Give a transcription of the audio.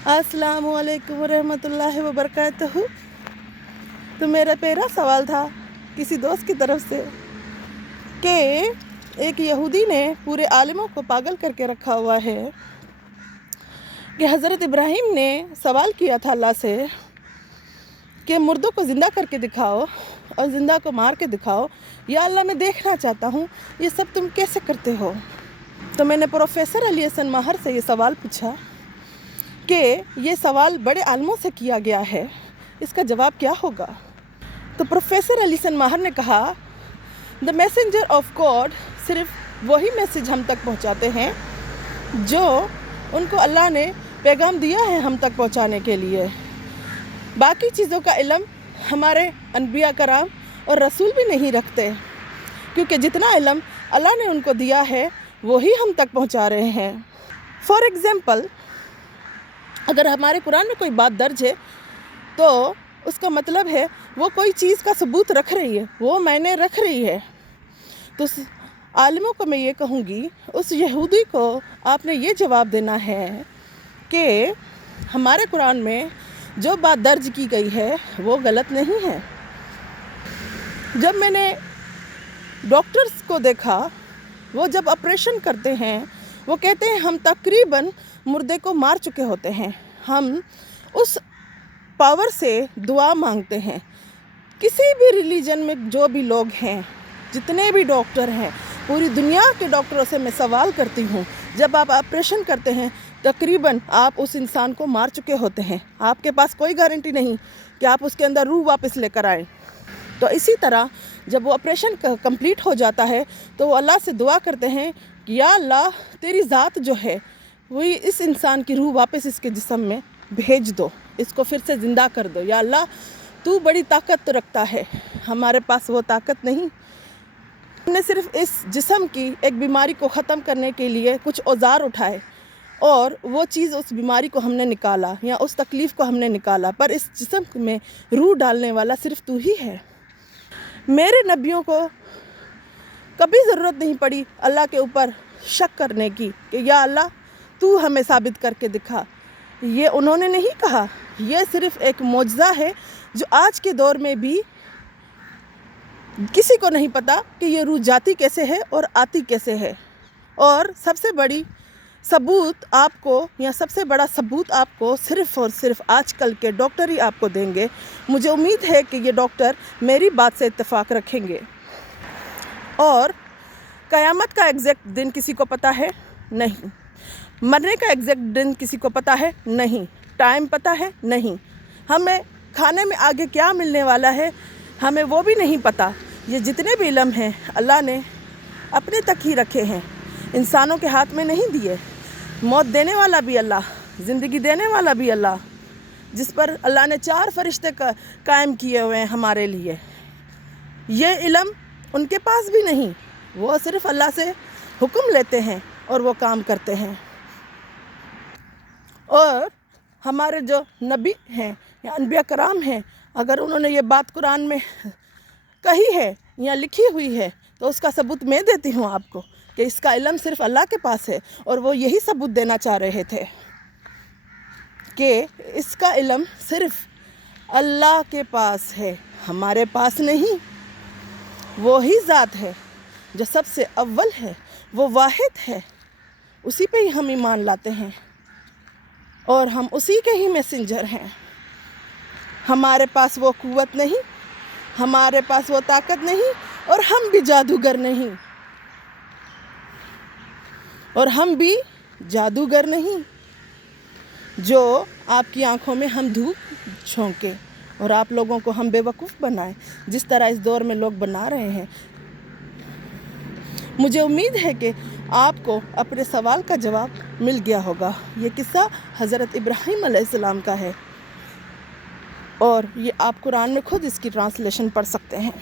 अस्सलामु अलैकुम वरहमतुल्लाहि वबरकातुहू। तो मेरा पहला सवाल था किसी दोस्त की तरफ से कि एक यहूदी ने पूरे आलिमों को पागल करके रखा हुआ है कि हज़रत इब्राहीम ने सवाल किया था अल्लाह से कि मुर्दों को ज़िंदा करके दिखाओ और ज़िंदा को मार के दिखाओ। या अल्लाह, मैं देखना चाहता हूँ ये सब तुम कैसे करते हो। तो मैंने प्रोफेसर अली हसन माहर से ये सवाल पूछा कि ये सवाल बड़े आलिमों से किया गया है, इसका जवाब क्या होगा। तो प्रोफेसर अली हसन माहर ने कहा, द मैसेंजर ऑफ गॉड सिर्फ वही मैसेज हम तक पहुँचाते हैं जो उनको अल्लाह ने पैगाम दिया है हम तक पहुँचाने के लिए। बाकी चीज़ों का इल्म हमारे अनबिया कराम और रसूल भी नहीं रखते, क्योंकि जितना इल्म अल्लाह ने उनको दिया है वही हम तक पहुँचा रहे हैं। फॉर एग्ज़ाम्पल, अगर हमारे कुरान में कोई बात दर्ज है तो उसका मतलब है वो कोई चीज़ का सबूत रख रही है, वो मैंने रख रही है। तो आलिमों को मैं ये कहूँगी, उस यहूदी को आपने ये जवाब देना है कि हमारे कुरान में जो बात दर्ज की गई है वो गलत नहीं है। जब मैंने डॉक्टर्स को देखा, वो जब ऑपरेशन करते हैं वो कहते हैं हम तकरीबन मुर्दे को मार चुके होते हैं, हम उस पावर से दुआ मांगते हैं। किसी भी रिलीजन में जो भी लोग हैं, जितने भी डॉक्टर हैं, पूरी दुनिया के डॉक्टरों से मैं सवाल करती हूँ, जब आप ऑपरेशन करते हैं तकरीबन आप उस इंसान को मार चुके होते हैं। आपके पास कोई गारंटी नहीं कि आप उसके अंदर रूह वापस लेकर आएँ। तो इसी तरह जब वो ऑपरेशन कंप्लीट हो जाता है तो वो अल्लाह से दुआ करते हैं कि या अल्लाह, तेरी ज़ात जो है वही इस इंसान की रूह वापस इसके जिस्म में भेज दो, इसको फिर से ज़िंदा कर दो। या अल्लाह, तू बड़ी ताकत तो रखता है, हमारे पास वो ताकत नहीं। हमने सिर्फ इस जिस्म की एक बीमारी को ख़त्म करने के लिए कुछ औज़ार उठाए और वो चीज़, उस बीमारी को हमने निकाला या उस तकलीफ़ को हमने निकाला, पर इस जिस्म में रूह डालने वाला सिर्फ तू ही है। मेरे नबियों को कभी ज़रूरत नहीं पड़ी अल्लाह के ऊपर शक करने की कि या अल्लाह, तू हमें साबित करके दिखा। ये उन्होंने नहीं कहा। ये सिर्फ़ एक मौजज़ा है जो आज के दौर में भी किसी को नहीं पता कि ये रूह जाती कैसे है और आती कैसे है। और सबसे बड़ी सबूत आपको, या सबसे बड़ा सबूत आपको सिर्फ़ और सिर्फ आजकल के डॉक्टर ही आपको देंगे। मुझे उम्मीद है कि ये डॉक्टर मेरी बात से इत्तेफाक रखेंगे। और क़यामत का एग्जैक्ट दिन किसी को पता है? नहीं। मरने का एग्जैक्ट दिन किसी को पता है? नहीं। टाइम पता है? नहीं। हमें खाने में आगे क्या मिलने वाला है हमें वो भी नहीं पता। ये जितने भी इल्म हैं अल्लाह ने अपने तक ही रखे हैं, इंसानों के हाथ में नहीं दिए। मौत देने वाला भी अल्लाह, ज़िंदगी देने वाला भी अल्लाह, जिस पर अल्लाह ने 4 फरिश्ते कायम किए हुए हैं हमारे लिए। ये इल्म उनके पास भी नहीं, वो सिर्फ़ अल्लाह से हुक्म लेते हैं और वो काम करते हैं। और हमारे जो नबी हैं या अनबिया कराम हैं, अगर उन्होंने ये बात कुरान में कही है या लिखी हुई है तो उसका सबूत मैं देती हूँ आपको कि इसका इल्म सिर्फ़ अल्लाह के पास है। और वो यही सबूत देना चाह रहे थे कि इसका इल्म सिर्फ़ अल्लाह के पास है, हमारे पास नहीं। वो ही ज़ात है जो सबसे अव्वल है, वो वाहिद है, उसी पे ही हम ईमान लाते हैं और हम उसी के ही मैसेंजर हैं। हमारे पास वो क़ुव्वत नहीं, हमारे पास वो ताकत नहीं, और हम भी जादूगर नहीं, और हम भी जादूगर नहीं जो आपकी आंखों में हम धूप झोंके और आप लोगों को हम बेवकूफ़ बनाएं, जिस तरह इस दौर में लोग बना रहे हैं। मुझे उम्मीद है कि आपको अपने सवाल का जवाब मिल गया होगा। ये किस्सा हज़रत इब्राहीम अलैहिस्सलाम का है और ये आप कुरान में खुद इसकी ट्रांसलेशन पढ़ सकते हैं।